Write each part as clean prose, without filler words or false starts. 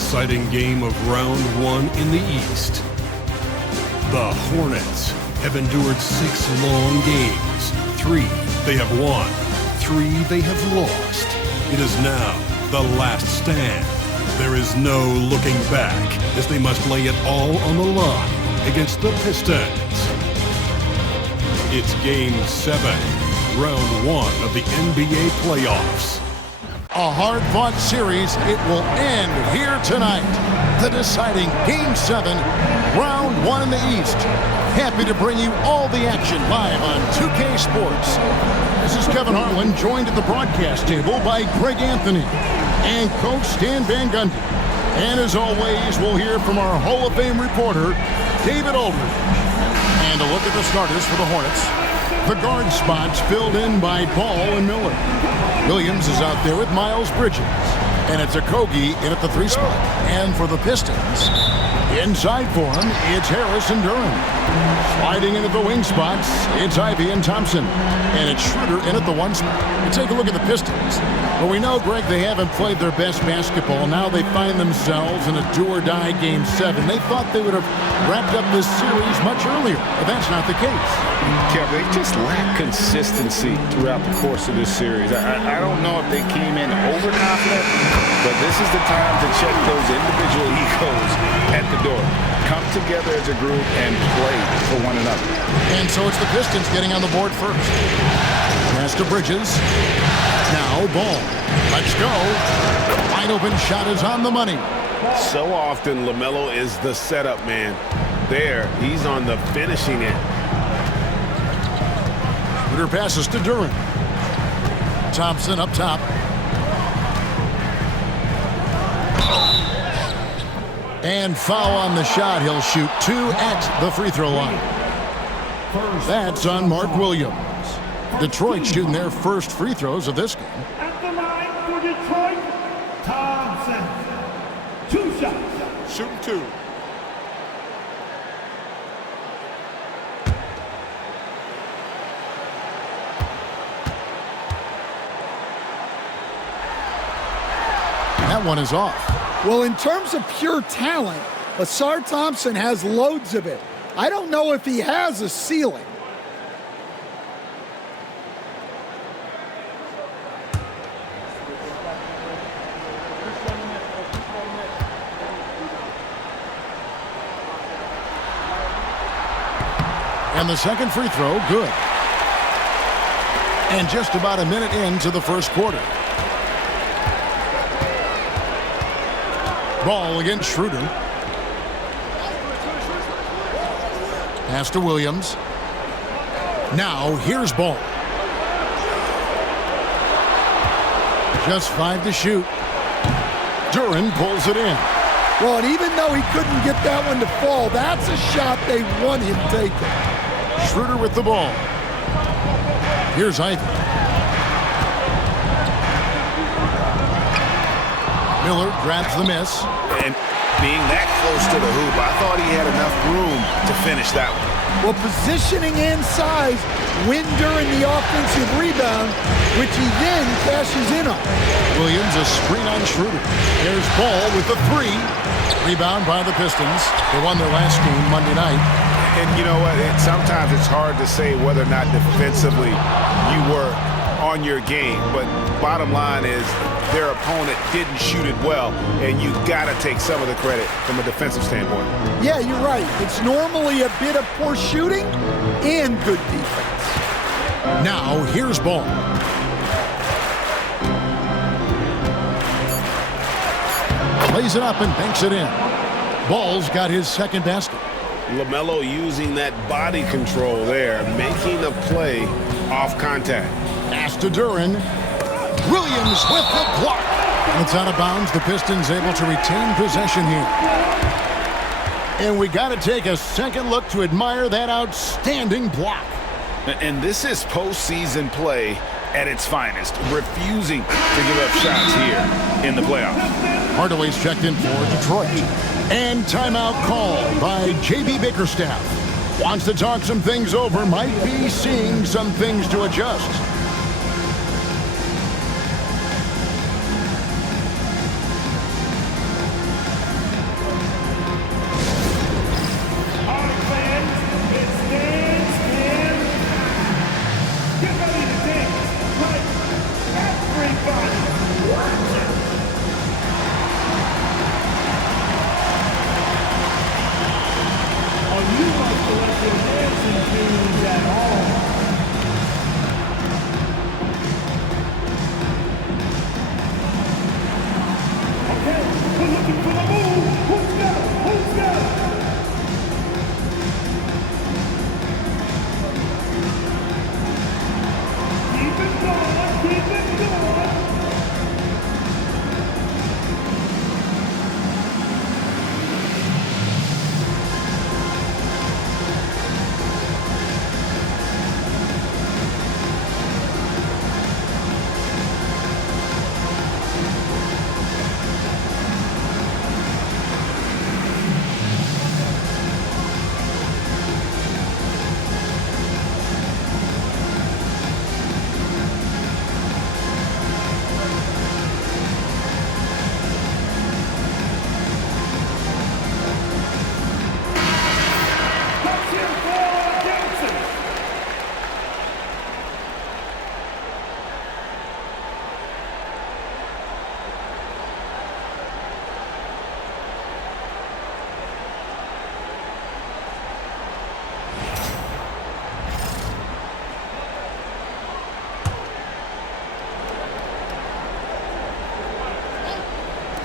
exciting game of round one in the East. The Hornets have endured 6 long games. 3 they have won, 3 they have lost. It is now the last stand. There is no looking back as they must lay it all on the line against the Pistons. It's Game 7, Round 1 of the NBA playoffs. A hard-fought series. It will end here tonight. The deciding Game 7, Round 1 in the East. Happy to bring you all the action live on 2K Sports. This is Kevin Harlan, joined at the broadcast table by Greg Anthony and Coach Stan Van Gundy. And as always, we'll hear from our Hall of Fame reporter, David Aldridge. And a look at the starters for the Hornets. The guard spots filled in by Ball and Miller. Williams is out there with Miles Bridges. And it's Okogie in at the 3 spot. And for the Pistons, inside for him, it's Harris and Duran. Sliding into the wing spots, it's Ivy and Thompson. And it's Schroeder in at the 1 spot. You take a look at the Pistons. Well, we know, Greg, they haven't played their best basketball. Now they find themselves in a do-or-die Game 7. They thought they would have wrapped up this series much earlier, but that's not the case. Kevin, they just lack consistency throughout the course of this series. I don't know if they came in overconfident, but this is the time to check those individual egos at the door. Come together as a group and play for one another. And so it's the Pistons getting on the board first. Pass to Bridges. Now Ball. Let's go. Wide open shot is on the money. So often LaMelo is the setup man. There, he's on the finishing end. Schroeder passes to Duran. Thompson up top. And foul on the shot. He'll shoot 2 at the free throw line. That's on Mark Williams. Detroit shooting their first free throws of this game. At the line for Detroit, Thompson. 2 shots. Shooting 2. That one is off. Well, in terms of pure talent, Ausar Thompson has loads of it. I don't know if he has a ceiling. And the second free throw, good. And just about a minute into the first quarter. Ball against Schroeder. Pass to Williams. Now here's Ball. Just 5 to shoot. Duran pulls it in. Well, and even though he couldn't get that one to fall, that's a shot they want him taking. Schroeder with the ball. Here's Ivy. Miller grabs the miss. And being that close to the hoop, I thought he had enough room to finish that one. Well, positioning and size win during the offensive rebound, which he then cashes in on. Williams a screen on Schroeder. There's Ball with the 3. Rebound by the Pistons. They won their last game Monday night. And you know what? Sometimes it's hard to say whether or not defensively you were on your game. But bottom line is their opponent didn't shoot it well, and you got to take some of the credit from a defensive standpoint. Yeah, you're right. It's normally a bit of poor shooting and good defense. Now here's Ball. Plays it up and banks it in. Ball's got his second basket. LaMelo using that body control there, making a play off contact. Pass to Duran. Williams with the block. It's out of bounds. The Pistons able to retain possession here. And we got to take a second look to admire that outstanding block. And this is postseason play at its finest, refusing to give up shots here in the playoffs. Hardaway's checked in for Detroit. And timeout called by J.B. Bickerstaff. Wants to talk some things over, might be seeing some things to adjust.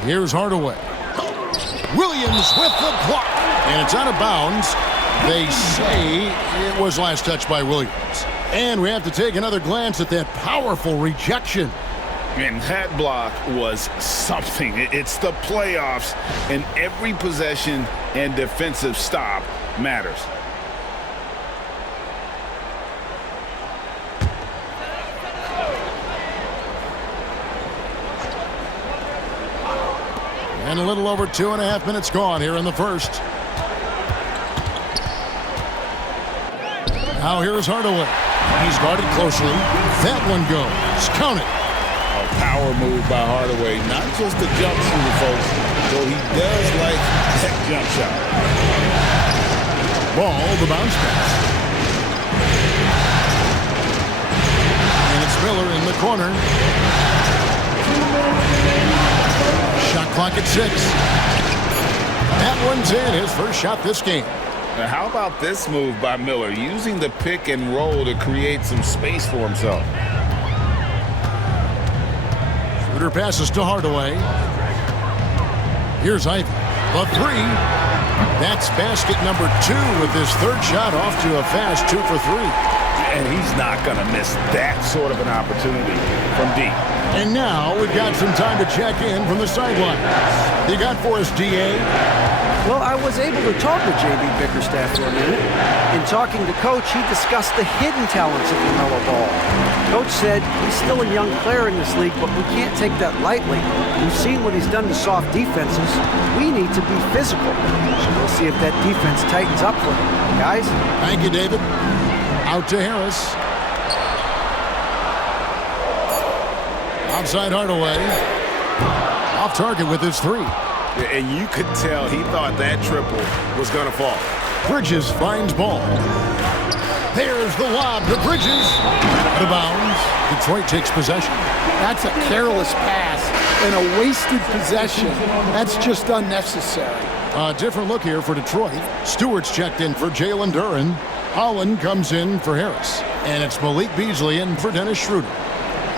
Here's Hardaway. Williams with the block. And it's out of bounds. They say it was last touched by Williams. And we have to take another glance at that powerful rejection. And that block was something. It's the playoffs, and every possession and defensive stop matters. And a little over 2.5 minutes gone here in the first. Now here's Hardaway. He's guarded closely. That one goes. Count it. A power move by Hardaway. Not just a jump shooter, folks, though he does like that jump shot. Ball, the bounce pass. And it's Miller in the corner. Shot clock at 6. That one's in. His first shot this game. Now, how about this move by Miller, using the pick and roll to create some space for himself? Shooter passes to Hardaway. Here's Ivy. The 3. That's basket number 2 with his third shot off to a fast 2 for 3. And he's not going to miss that sort of an opportunity from deep. And now we've got some time to check in from the sidelines. You got for us, DA? Well, I was able to talk with J.B. Bickerstaff for a minute. In talking to Coach, he discussed the hidden talents of LaMelo Ball. Coach said he's still a young player in this league, but we can't take that lightly. We've seen what he's done to soft defenses. We need to be physical. So we'll see if that defense tightens up for him. Guys? Thank you, David. Out to Harris. Outside Hardaway. Off target with his 3. And you could tell he thought that triple was going to fall. Bridges finds Ball. There's the lob to Bridges. Out of bounds. Detroit takes possession. That's a careless pass and a wasted possession. That's just unnecessary. A different look here for Detroit. Stewart's checked in for Jalen Duren. Holland comes in for Harris. And it's Malik Beasley in for Dennis Schroeder.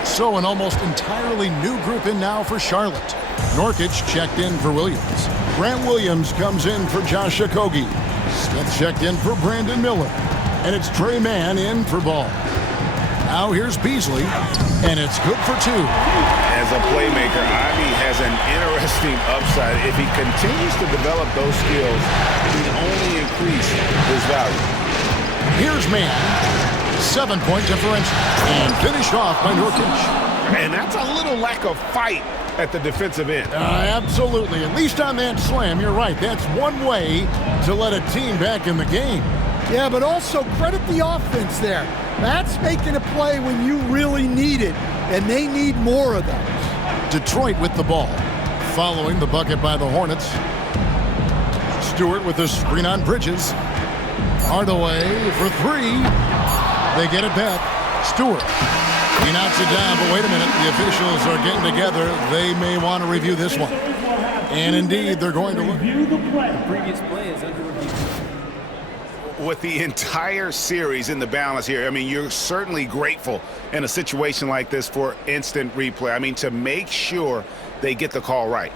So an almost entirely new group in now for Charlotte. Norkic checked in for Williams. Grant Williams comes in for Josh Okogie. Smith checked in for Brandon Miller. And it's Trey Mann in for Ball. Now here's Beasley. And it's good for 2. As a playmaker, Ivy has an interesting upside. If he continues to develop those skills, he can only increase his value. Here's Mann. 7-point differential. And finished off by Norkic. And that's a little lack of fight at the defensive end. Absolutely. At least on that slam, you're right. That's one way to let a team back in the game. Yeah, but also credit the offense there. That's making a play when you really need it, and they need more of those. Detroit with the ball. Following the bucket by the Hornets. Stewart with the screen on Bridges. Hardaway for 3. They get it back. Stewart. He knocks it down, but wait a minute. The officials are getting together. They may want to review this one. And indeed, they're going to look. The previous play is under review. With the entire series in the balance here, I mean, you're certainly grateful in a situation like this for instant replay. I mean, to make sure they get the call right.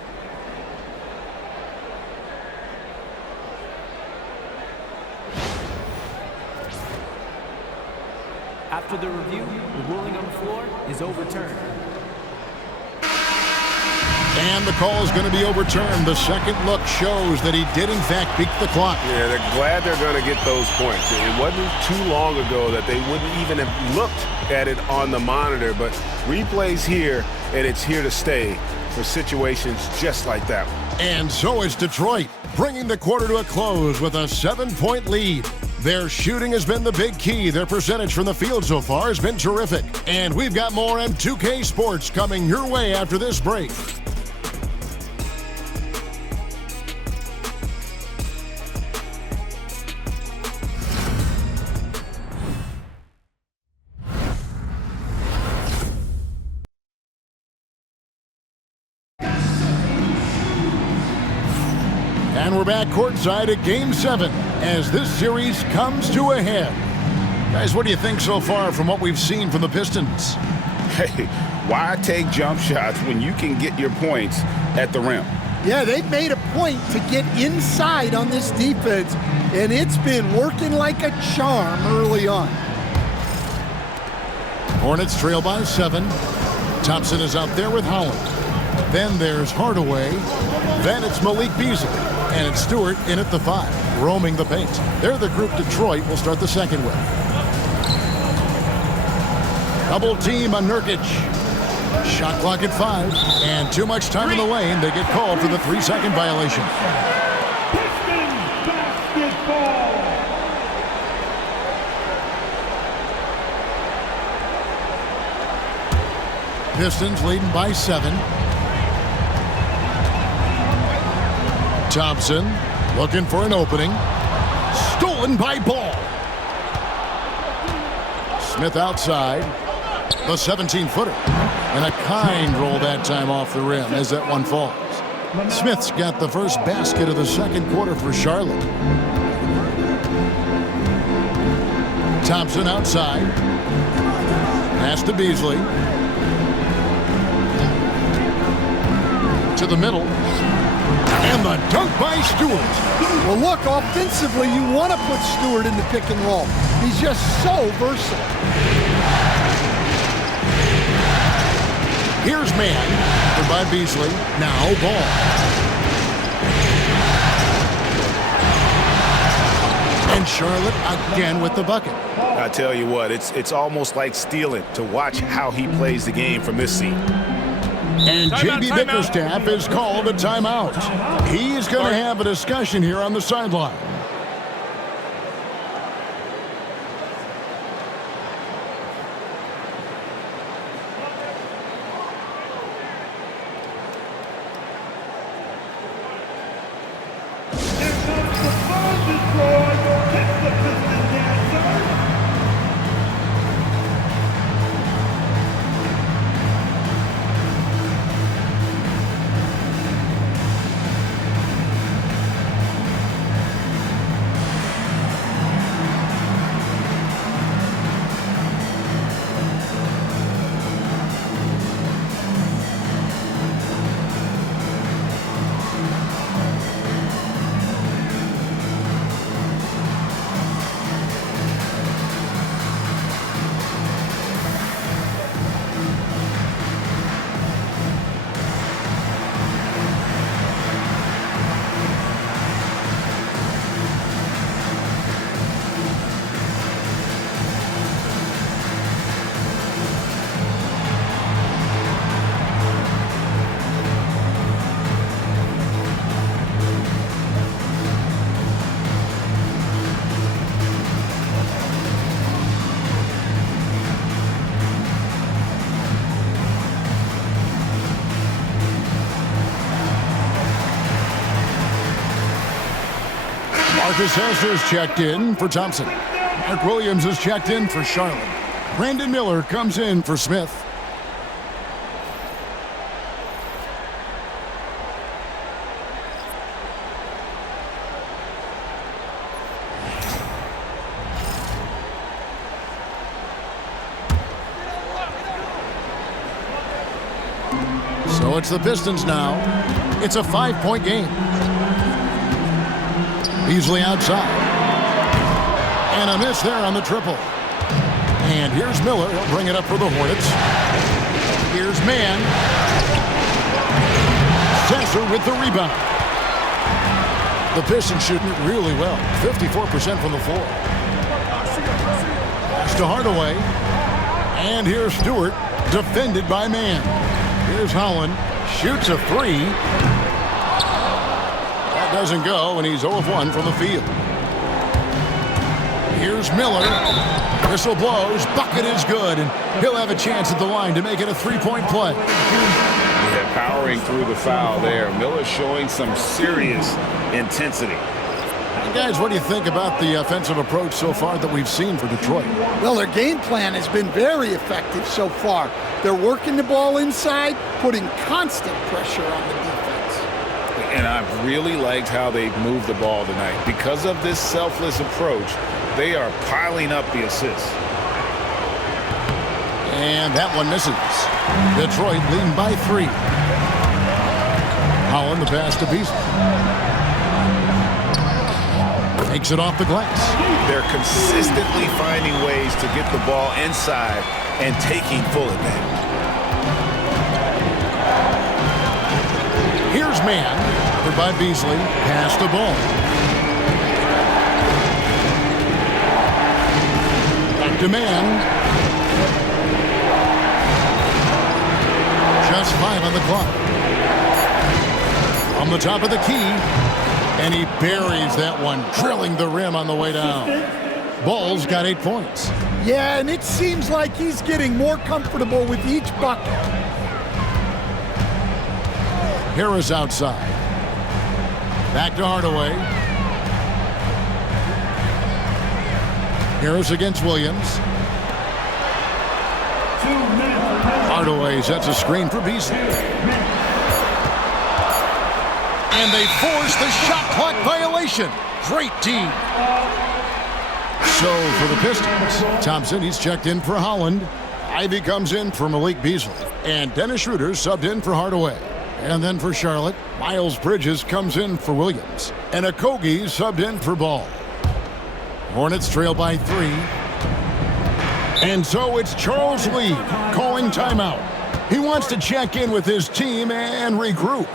After the review, the ruling on the floor is overturned. And the call is going to be overturned. The second look shows that he did, in fact, beat the clock. Yeah, they're glad they're going to get those points. It wasn't too long ago that they wouldn't even have looked at it on the monitor, but replay's here, and it's here to stay for situations just like that one. And so is Detroit, bringing the quarter to a close with a 7-point lead. Their shooting has been the big key. Their percentage from the field so far has been terrific. And we've got more M2K Sports coming your way after this break. And we're back courtside at Game 7 as this series comes to a head. Guys, what do you think so far from what we've seen from the Pistons? Hey, Why take jump shots when you can get your points at the rim? Yeah, they've made a point to get inside on this defense, and it's been working like a charm early on. Hornets trail by 7. Thompson is out there with Howland. Then there's Hardaway. Then it's Malik Beasley. And it's Stewart in at the 5, roaming the paint. They're the group Detroit will start the second with. Double team on Nurkic. Shot clock at 5. And too much time in the lane. They get called for the 3-second violation. Pistons basketball. Pistons leading by 7. Thompson looking for an opening. Stolen by Ball. Smith outside. The 17-footer. And a kind roll that time off the rim as that one falls. Smith's got the first basket of the second quarter for Charlotte. Thompson outside. Pass to Beasley. To the middle. And the dunk by Stewart. Well, look, offensively, you want to put Stewart in the pick and roll. He's just so versatile. Here's man by Beasley. Now Ball. And Charlotte again with the bucket. I tell you what, it's almost like stealing to watch how he plays the game from this seat. And J.B. Bickerstaff is called a timeout. He's going to have a discussion here on the sideline. Marcus Hesser's checked in for Thompson. Mark Williams is checked in for Charlotte. Brandon Miller comes in for Smith. So it's the Pistons now. It's a 5-point game. Beasley outside. And a miss there on the triple. And here's Miller. He'll bring it up for the Hornets. Here's Mann. Sesser with the rebound. The Pistons shooting it really well. 54% from the floor. Pass to Hardaway. And here's Stewart. Defended by Mann. Here's Howland. Shoots a 3. Doesn't go, and he's 0 of 1 from the field. Here's Miller. Whistle blows. Bucket is good, and he'll have a chance at the line to make it a 3-point play. Yeah, powering through the foul there. Miller showing some serious intensity. And guys, what do you think about the offensive approach so far that we've seen for Detroit? Well, their game plan has been very effective so far. They're working the ball inside, putting constant pressure on the defense. And I've really liked how they've moved the ball tonight. Because of this selfless approach, they are piling up the assists. And that one misses. Detroit leading by 3. Holland, the pass to Beasley. Takes it off the glass. They're consistently finding ways to get the ball inside and taking full advantage. Here's man. Covered by Beasley. Pass the ball. Back to man. Just 5 on the clock. On the top of the key. And he buries that one, drilling the rim on the way down. Ball's got 8 points. Yeah, and it seems like he's getting more comfortable with each bucket. Harris outside. Back to Hardaway. Harris against Williams. Hardaway sets a screen for Beasley. And they force the shot clock violation. Great team. So for the Pistons, Thompson, he's checked in for Holland. Ivy comes in for Malik Beasley. And Dennis Schroeder subbed in for Hardaway. And then for Charlotte, Miles Bridges comes in for Williams. And Okogie subbed in for Ball. Hornets trail by 3. And so it's Charles Lee calling timeout. He wants to check in with his team and regroup.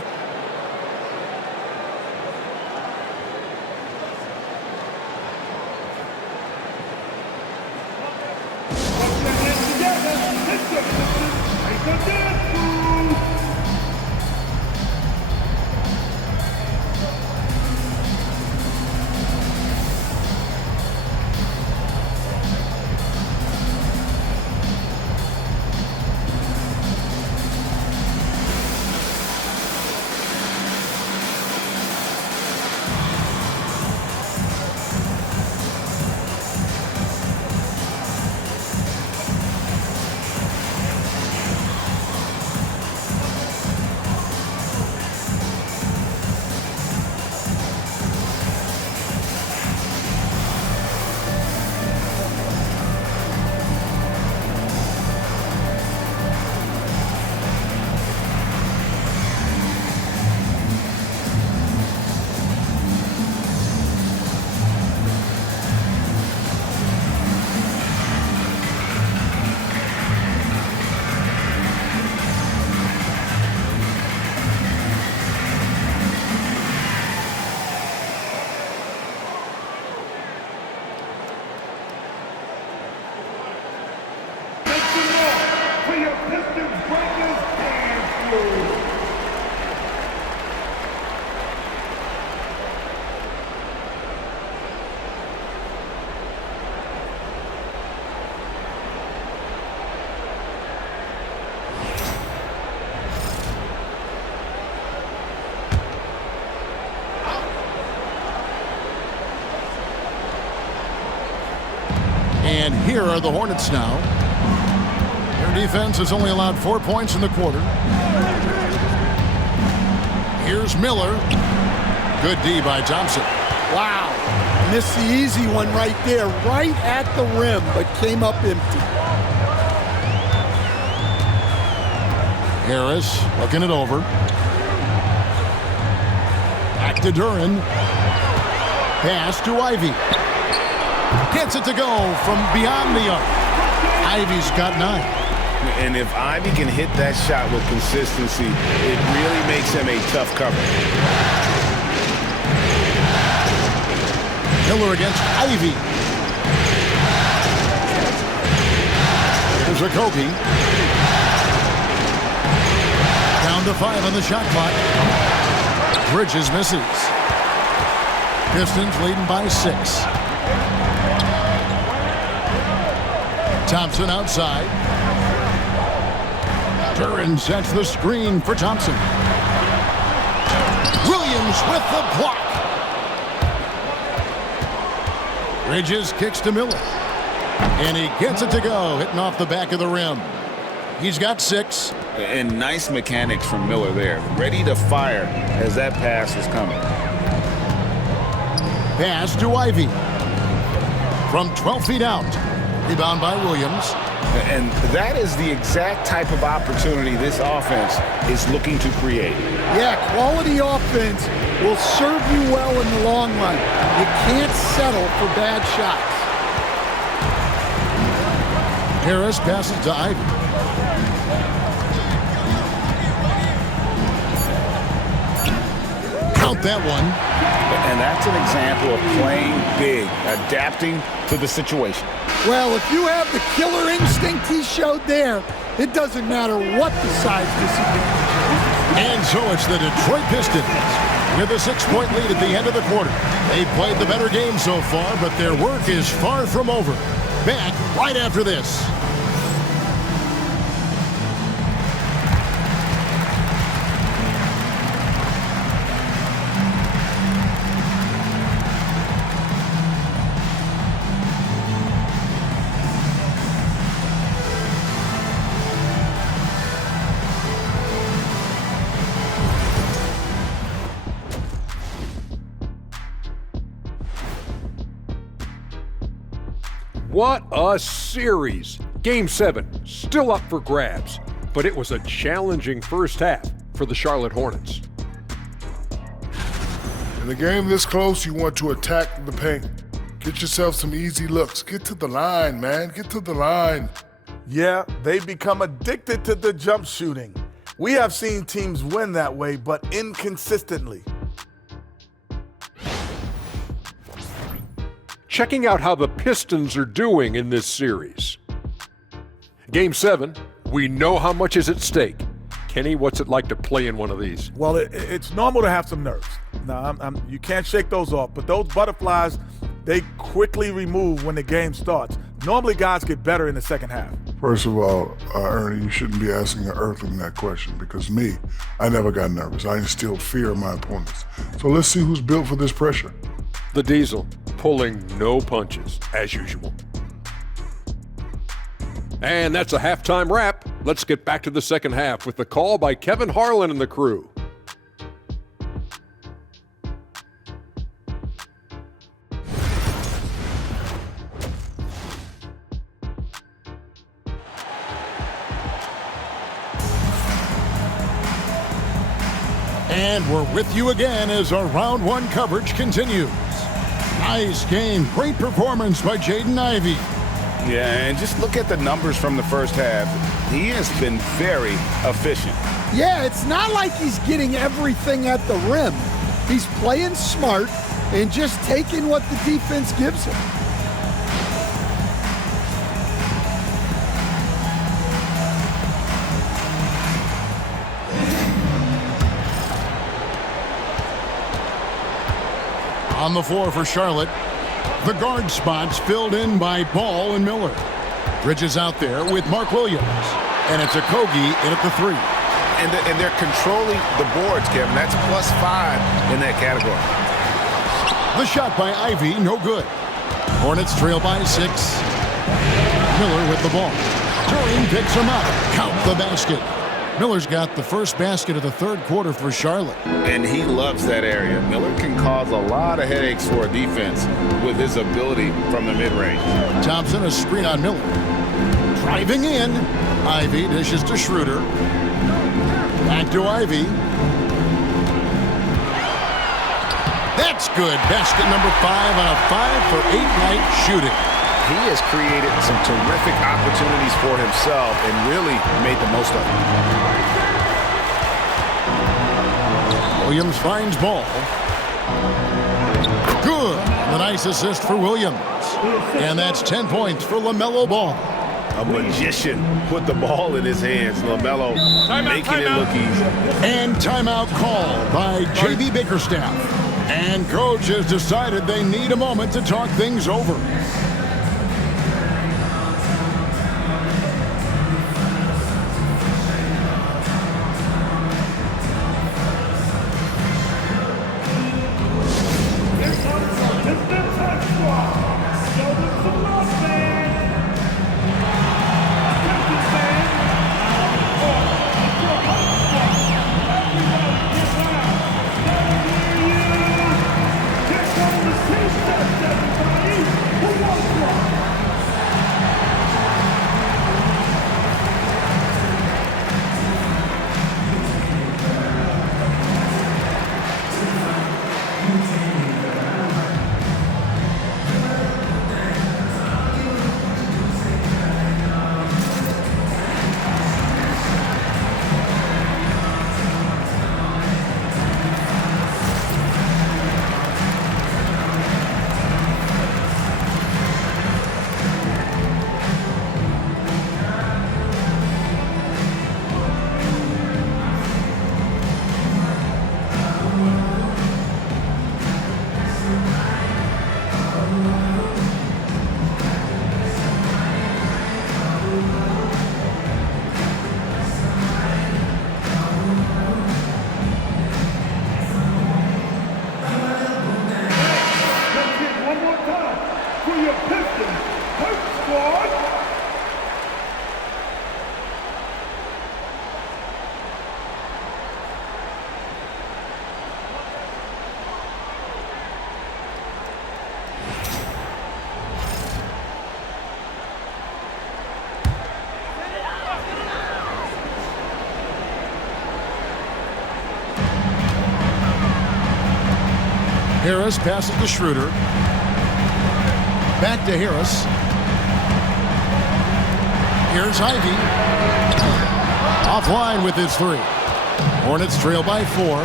And here are the Hornets now. Their defense has only allowed 4 points in the quarter. Here's Miller. Good D by Thompson. Wow. Missed the easy one right there, right at the rim, but came up empty. Harris looking it over. Back to Duran. Pass to Ivy. Gets it to go from beyond the arc. Ivy's got 9. And if Ivy can hit that shot with consistency, it really makes him a tough cover. Miller against Ivy. Here's Okogie. Down to 5 on the shot clock. Bridges misses. Pistons leading by 6. Thompson outside. Duran sets the screen for Thompson. Williams with the block. Bridges kicks to Miller. And he gets it to go, hitting off the back of the rim. He's got 6. And nice mechanics from Miller there. Ready to fire as that pass is coming. Pass to Ivy. From 12 feet out. Rebound by Williams. And that is the exact type of opportunity this offense is looking to create. Yeah, quality offense will serve you well in the long run. You can't settle for bad shots. Harris passes to Ivy. Count that one. And that's an example of playing big, adapting to the situation. Well, if you have the killer instinct he showed there, it doesn't matter what the size disadvantage is. And so it's the Detroit Pistons with a 6-point lead at the end of the quarter. They played the better game so far, but their work is far from over. Back right after this. What a series! Game 7, still up for grabs, but it was a challenging first half for the Charlotte Hornets. In a game this close, you want to attack the paint. Get yourself some easy looks. Get to the line, man. Get to the line. Yeah, they've become addicted to the jump shooting. We have seen teams win that way, but inconsistently. Checking out how the Pistons are doing in this series. Game 7, we know how much is at stake. Kenny, what's it like to play in one of these? Well, it's normal to have some nerves. Now, you can't shake those off, but those butterflies, they quickly remove when the game starts. Normally, guys get better in the second half. First of all, Ernie, you shouldn't be asking an earthling that question because me, I never got nervous. I instilled fear in my opponents. So let's see who's built for this pressure. The Diesel, pulling no punches, as usual. And that's a halftime wrap. Let's get back to the second half with the call by Kevin Harlan and the crew. And we're with you again as our round 1 coverage continues. Nice game. Great performance by Jaden Ivey. Yeah, and just look at the numbers from the first half. He has been very efficient. Yeah, it's not like he's getting everything at the rim. He's playing smart and just taking what the defense gives him. On the floor for Charlotte, the guard spots filled in by Ball and Miller. Bridges out there with Mark Williams, and it's a Kogi in at the 3. And they're controlling the boards, Kevin. That's +5 in that category. The shot by Ivy, no good. Hornets trail by 6. Miller with the ball. Turing picks him up. Count the basket. Miller's got the first basket of the third quarter for Charlotte. And he loves that area. Miller can cause a lot of headaches for a defense with his ability from the mid-range. Thompson, a screen on Miller. Driving in. Ivy dishes to Schroeder. Back to Ivy. That's good. Basket number 5 on a 5-for-8 night shooting. He has created some terrific opportunities for himself and really made the most of it. Williams finds Ball. Good. A nice assist for Williams. And that's 10 points for LaMelo Ball. A magician put the ball in his hands. LaMelo making it look easy. And timeout called by J.B. Bickerstaff. And coach has decided they need a moment to talk things over. Harris passes to Schroeder. Back to Harris. Here's Ivy. Offline with his 3. Hornets trail by 4.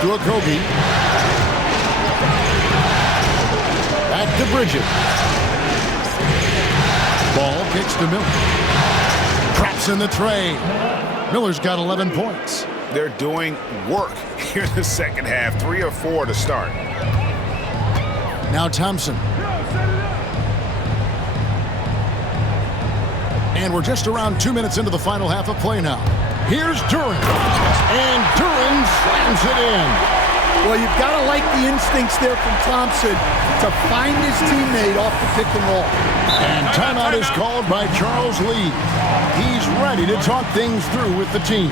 To Okogie. Back to Bridges. Ball kicks to Miller. Traps in the tray. Miller's got 11 points. They're doing work here in the second half. 3 or 4 to start. Now Thompson. And we're just around 2 minutes into the final half of play now. Here's Duren. And Duren slams it in. Well, you've got to like the instincts there from Thompson to find his teammate off the pick and roll. And timeout is called by Charles Lee. He's ready to talk things through with the team.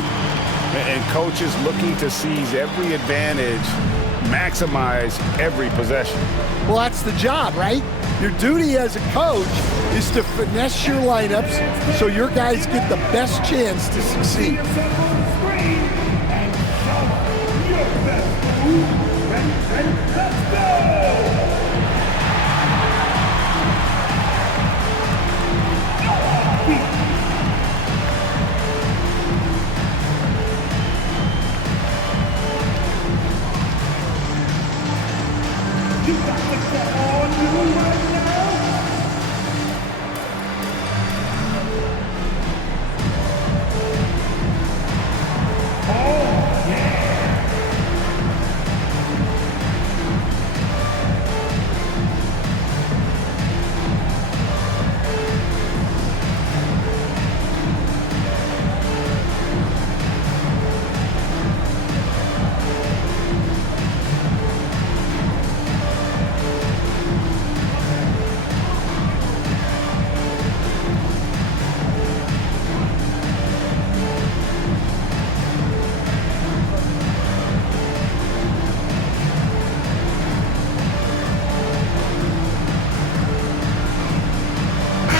And coach is looking to seize every advantage, maximize every possession. Well, that's the job, right? Your duty as a coach is to finesse your lineups so your guys get the best chance to succeed.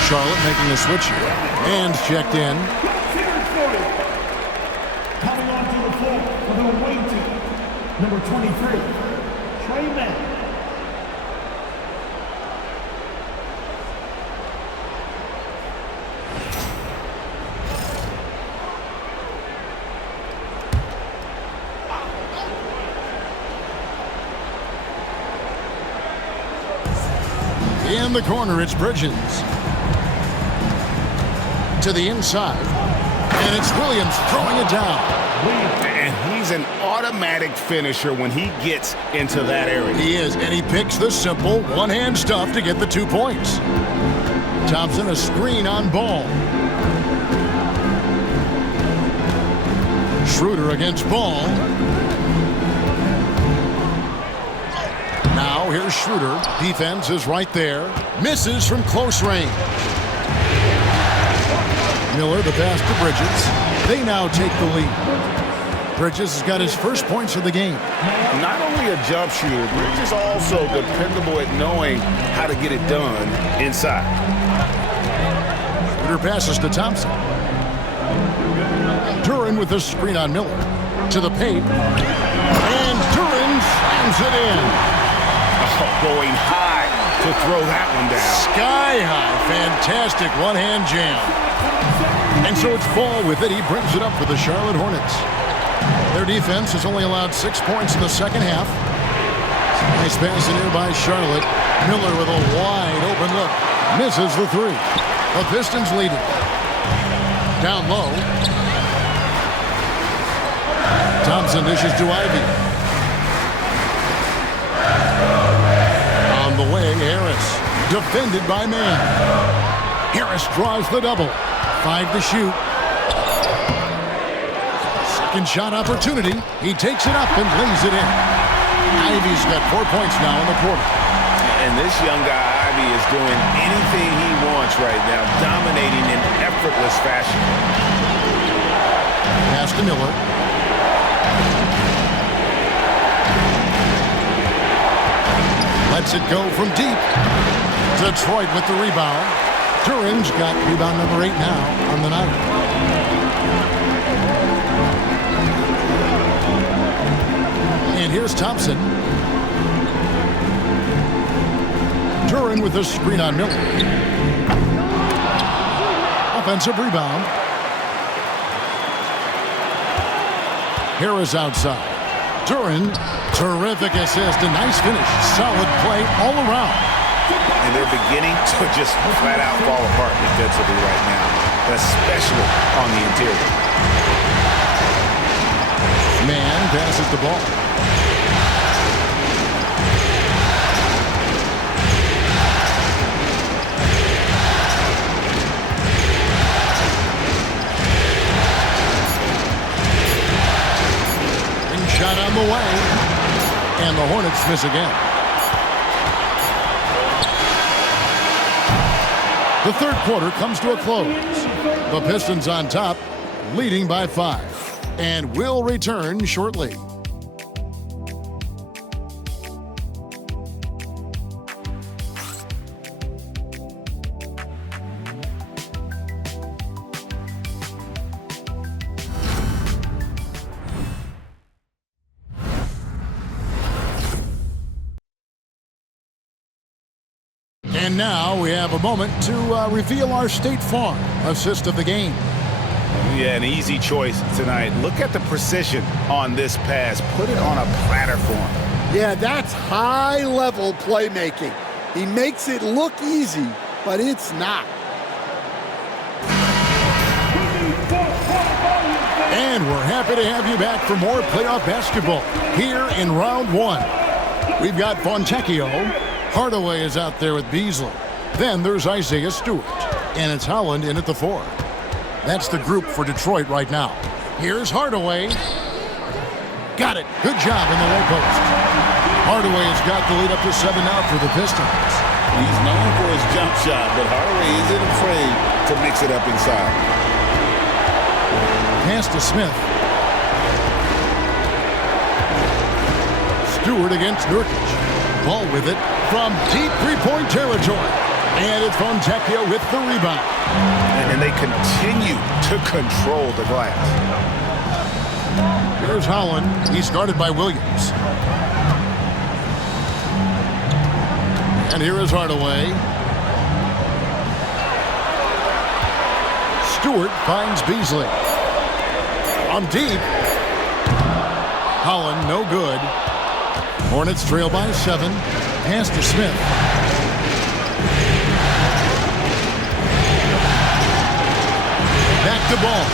Charlotte making a switch here. And checked in. Coming onto the floor for the away team, number 23, Trey Mann. In the corner, it's Bridges. To the inside. And it's Williams throwing it down. And he's an automatic finisher when he gets into that area. He is, and he picks the simple one-hand stuff to get the 2 points. Thompson, a screen on Ball. Schroeder against Ball. Now here's Schroeder. Defense is right there. Misses from close range. Miller, the pass to Bridges. They now take the lead. Bridges has got his first points of the game. Not only a jump shooter, Bridges also dependable at knowing how to get it done inside. Schroeder passes to Thompson. Duren with the screen on Miller. To the paint. And Duren slams it in. Oh, going high to throw that one down. Sky high. Fantastic one-hand jam. And so it's Ball with it. He brings it up for the Charlotte Hornets. Their defense has only allowed 6 points in the second half. Nice pass in here by Charlotte. Miller with a wide open look. Misses the 3. The Pistons lead it. Down low. Thompson dishes to Ivy. On the way, Harris. Defended by Mann. Harris draws the double. 5 to shoot. Second shot opportunity. He takes it up and lays it in. Ivy's got 4 points now in the quarter. And this young guy, Ivy, is doing anything he wants right now, dominating in effortless fashion. Pass to Miller. Lets it go from deep. Detroit with the rebound. Duren's got rebound number 8 now on the night. And here's Thompson. Thompson. Duran with a screen on Miller. Offensive rebound. Harris outside. Duran, terrific assist, a nice finish. Solid play all around. And they're beginning to just flat out fall apart defensively right now, especially on the interior. Man passes the ball. Shot on the way, and the Hornets miss again. The third quarter comes to a close. The Pistons on top, leading by 5, and will return shortly. And now we have a moment to reveal our State Farm assist of the game. Yeah, an easy choice tonight. Look at the precision on this pass. Put it on a platter for him. Yeah, that's high-level playmaking. He makes it look easy, but it's not. And we're happy to have you back for more playoff basketball here in round 1. We've got Fontecchio. Hardaway is out there with Beasley. Then there's Isaiah Stewart. And it's Holland in at the 4. That's the group for Detroit right now. Here's Hardaway. Got it. Good job in the low post. Hardaway has got the lead up to 7 now for the Pistons. He's known for his jump shot, but Hardaway isn't afraid to mix it up inside. Pass to Smith. Stewart against Nurkic. Ball with it from deep three-point territory. And it's Fontecchio with the rebound. And they continue to control the glass. Here's Holland. He's guarded by Williams. And here is Hardaway. Stewart finds Beasley. On deep. Holland, no good. Hornets trail by 7. Pass to Smith. Back to ball.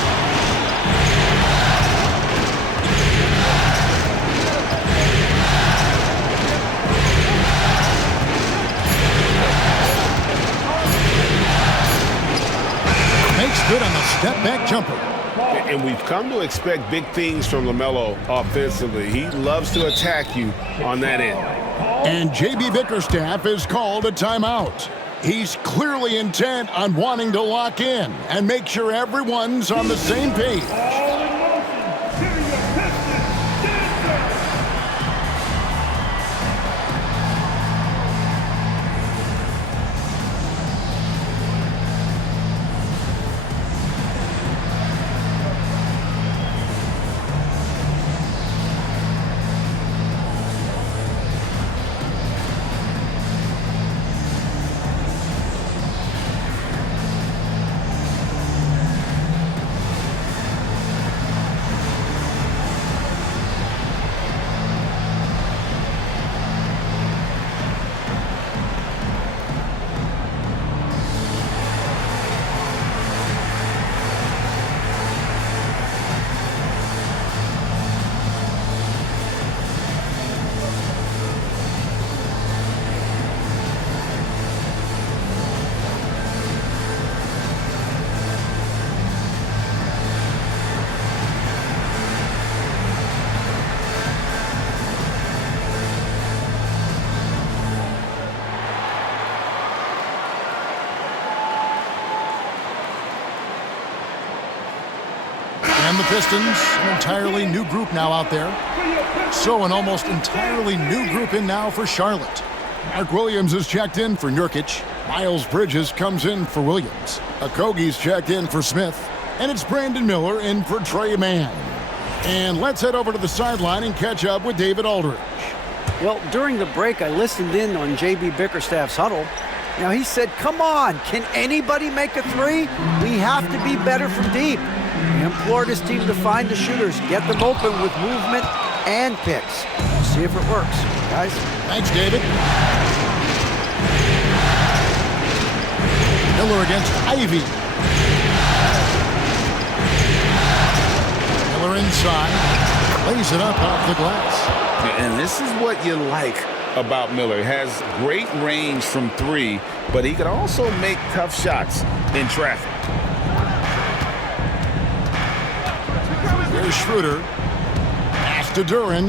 Makes good on the step-back jumper. And we've come to expect big things from LaMelo offensively. He loves to attack you on that end. And J.B. Bickerstaff is called a timeout. He's clearly intent on wanting to lock in and make sure everyone's on the same page. And the Pistons, an entirely new group now out there. So an almost entirely new group in now for Charlotte. Mark Williams is checked in for Nurkic. Miles Bridges comes in for Williams. Okogie's checked in for Smith. And it's Brandon Miller in for Trey Mann. And let's head over to the sideline and catch up with David Aldridge. Well, during the break, I listened in on J.B. Bickerstaff's huddle. Now, he said, come on, can anybody make a three? We have to be better from deep. He implored his team to find the shooters, get them open with movement and picks. We'll see if it works, guys. Thanks, David. Miller against Ivy. Miller inside, lays it up off the glass. And this is what you like about Miller. He has great range from three, but he can also make tough shots in traffic. Here's Schroeder. Pass to Duran.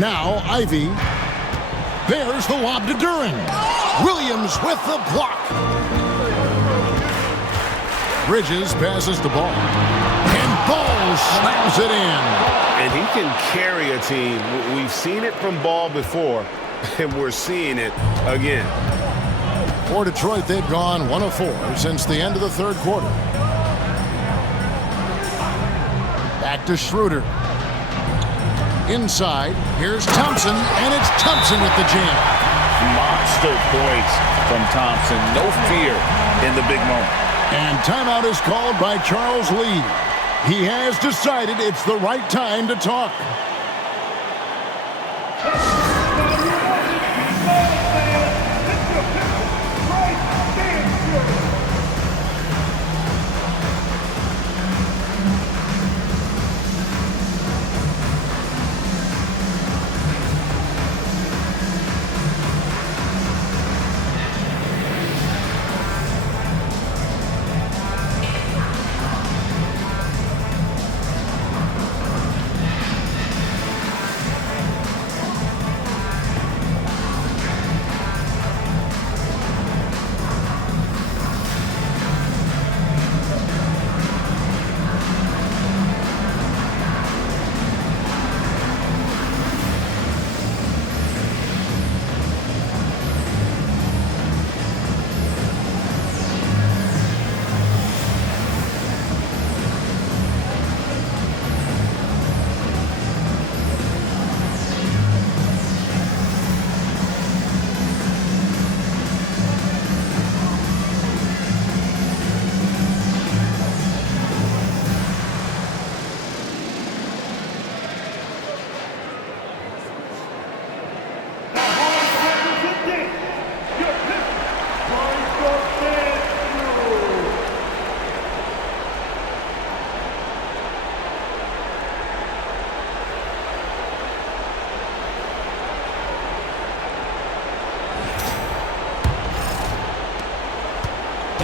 Now Ivy. There's the lob to Duran. Williams with the block. Bridges passes the ball. And Ball slams it in. And he can carry a team. We've seen it from Ball before, and we're seeing it again. For Detroit, they've gone 1 of 4 since the end of the third quarter. Back to Schroeder. Inside, here's Thompson, and it's Thompson with the jam. Monster points from Thompson. No fear in the big moment. And timeout is called by Charles Lee. He has decided it's the right time to talk.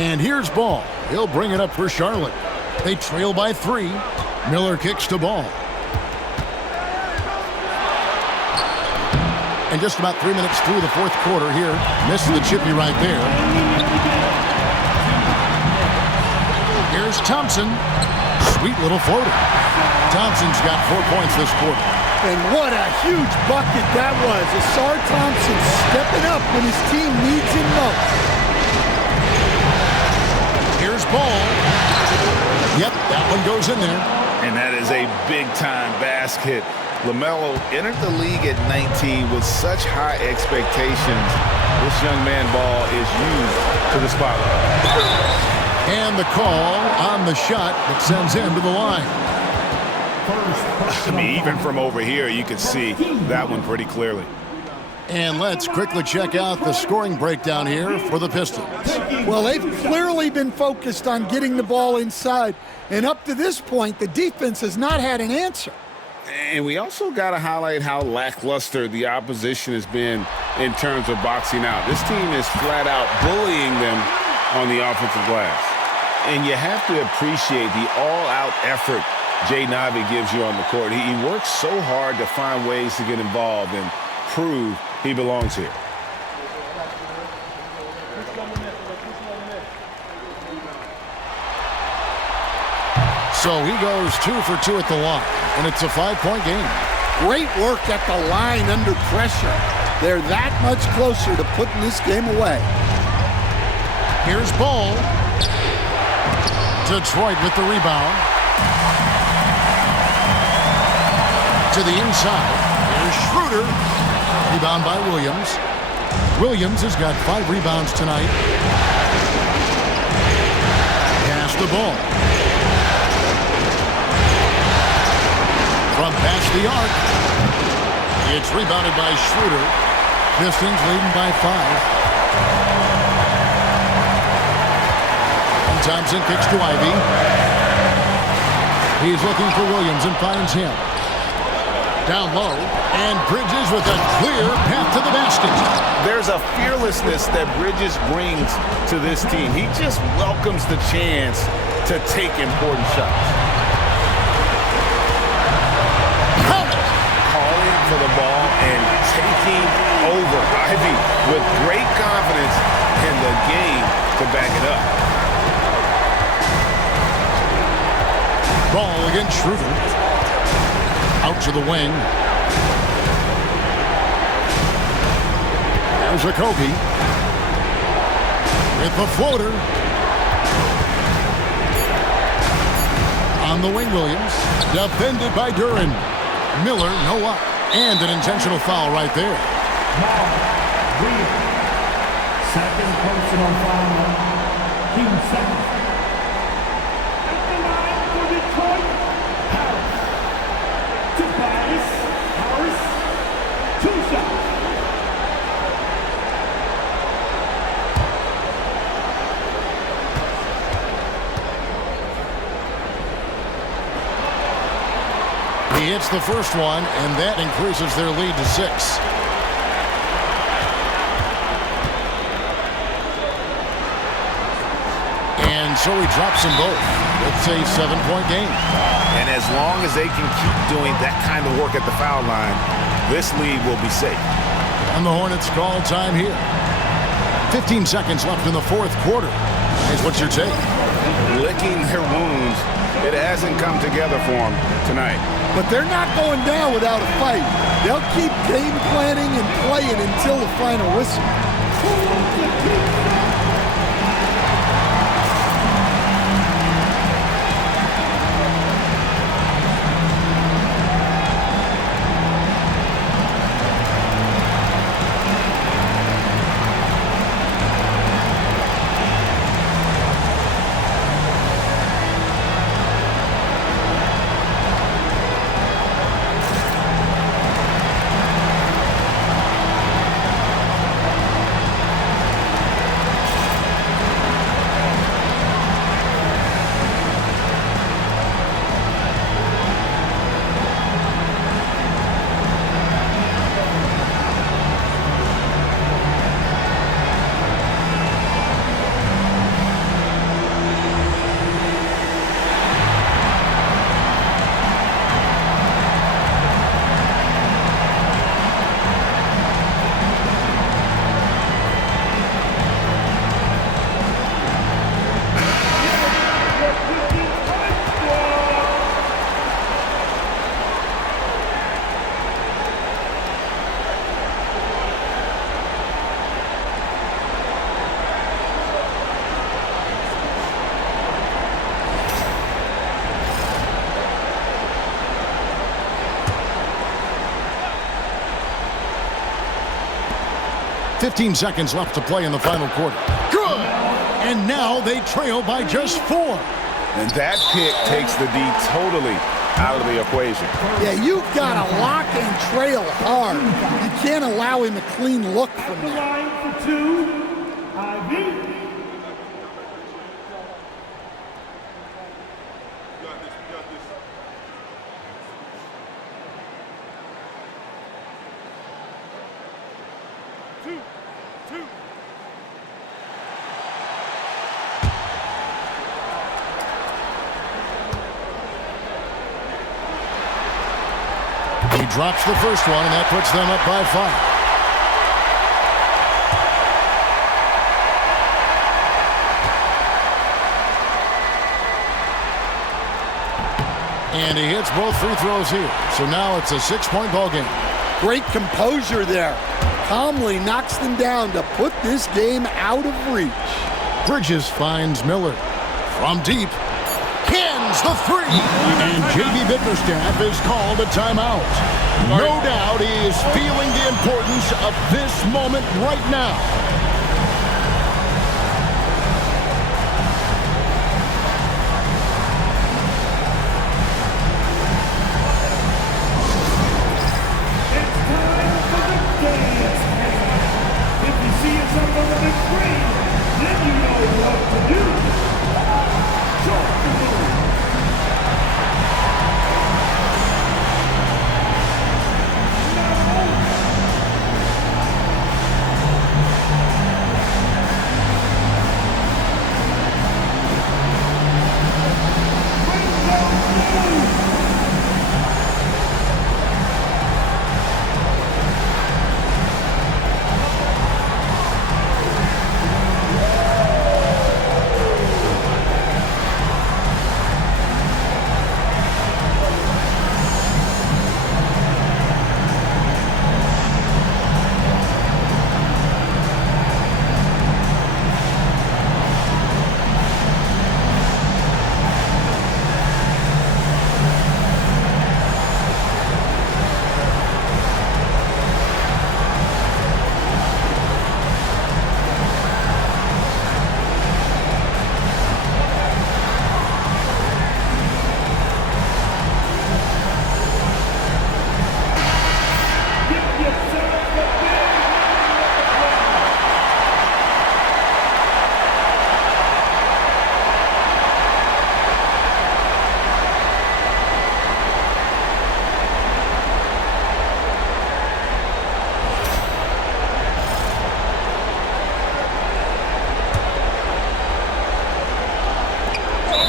And here's Ball. He'll bring it up for Charlotte. They trail by 3. Miller kicks to Ball. And just about 3 minutes through the fourth quarter here. Misses the chippy right there. Here's Thompson. Sweet little floater. Thompson's got 4 points this quarter. And what a huge bucket that was. Asar Thompson stepping up when his team needs him most. Here's Ball. Yep, that one goes in there. And that is a big-time basket. LaMelo entered the league at 19 with such high expectations. This young man Ball is used to the spotlight. And the call on the shot that sends him to the line. I mean, even from over here, you can see that one pretty clearly. And let's quickly check out the scoring breakdown here for the Pistons. Well, they've clearly been focused on getting the ball inside. And up to this point, the defense has not had an answer. And we also got to highlight how lackluster the opposition has been in terms of boxing out. This team is flat out bullying them on the offensive glass. And you have to appreciate the all-out effort Jay Navi gives you on the court. He works so hard to find ways to get involved and prove he belongs here. So he goes 2 for 2 at the line, and it's a 5-point game. Great work at the line under pressure. They're that much closer to putting this game away. Here's Ball. Detroit with the rebound. to the inside. Here's Schroeder. Rebound by Williams. Williams has got 5 rebounds tonight. Pass the ball. From past the arc. It's rebounded by Schroeder. Pistons leading by 5. Thompson kicks to Ivy. He's looking for Williams and finds him. Down low, and Bridges with a clear path to the basket. There's a fearlessness that Bridges brings to this team. He just welcomes the chance to take important shots. Calling for the ball and taking over. Ivy with great confidence in the game to back it up. Ball against Schroeder. Out to the wing. There's Jacoby. With the floater. On the wing, Williams. Defended by Duran. Miller, no up. And an intentional foul right there. Second personal foul. Team second. He hits the first one, and that increases their lead to 6. And so he drops them both. It's a 7-point game. And as long as they can keep doing that kind of work at the foul line, this lead will be safe. And the Hornets call time here. 15 seconds left in the 4th quarter. Here's what's your take? Licking their wounds. It hasn't come together for them tonight. But they're not going down without a fight. They'll keep game planning and playing until the final whistle. .15 seconds left to play in the final quarter. Good! And now they trail by just 4. And that pick takes the D totally out of the equation. Yeah, you've got to lock and trail hard. You can't allow him a clean look from that. For 2, Ivy. He drops the first one, and that puts them up by 5. And he hits both free throws here. So now it's a 6-point ball game. Great composure there. Calmly knocks them down to put this game out of reach. Bridges finds Miller. From deep. Can lands the three. And J.B. Bickerstaff is called a timeout. No doubt he is feeling the importance of this moment right now.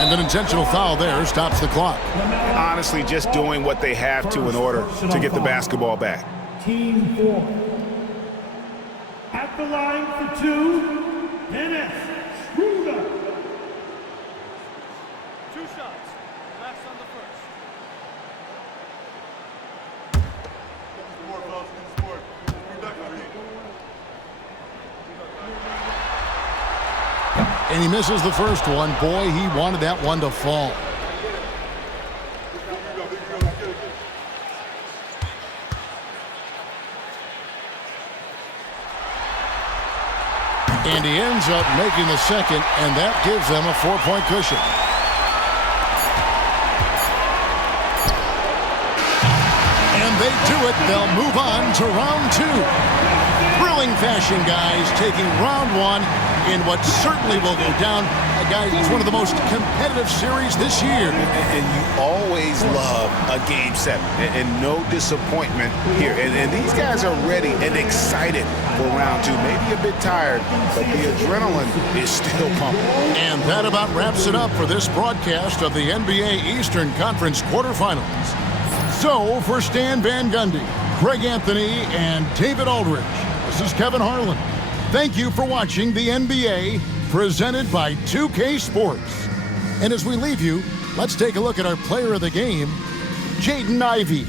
An intentional foul there stops the clock. Honestly, just doing what they have to in order to get the basketball back. Team 4. At the line for 2, Dennis Schroeder. 2 shots. Last on the first. And he misses the first one. Boy, he wanted that one to fall. And he ends up making the second, and that gives them a 4-point cushion. And they do it. They'll move on to round 2. Thrilling fashion, guys, taking round 1 in what certainly will go down. Guys, it's one of the most competitive series this year. And you always love a Game 7, and no disappointment here. And these guys are ready and excited for round 2. Maybe a bit tired, but the adrenaline is still pumping. And that about wraps it up for this broadcast of the NBA Eastern Conference quarterfinals. So, for Stan Van Gundy, Greg Anthony, and David Aldridge, this is Kevin Harlan. Thank you for watching the NBA, presented by 2K Sports. And as we leave you, let's take a look at our player of the game, Jaden Ivey.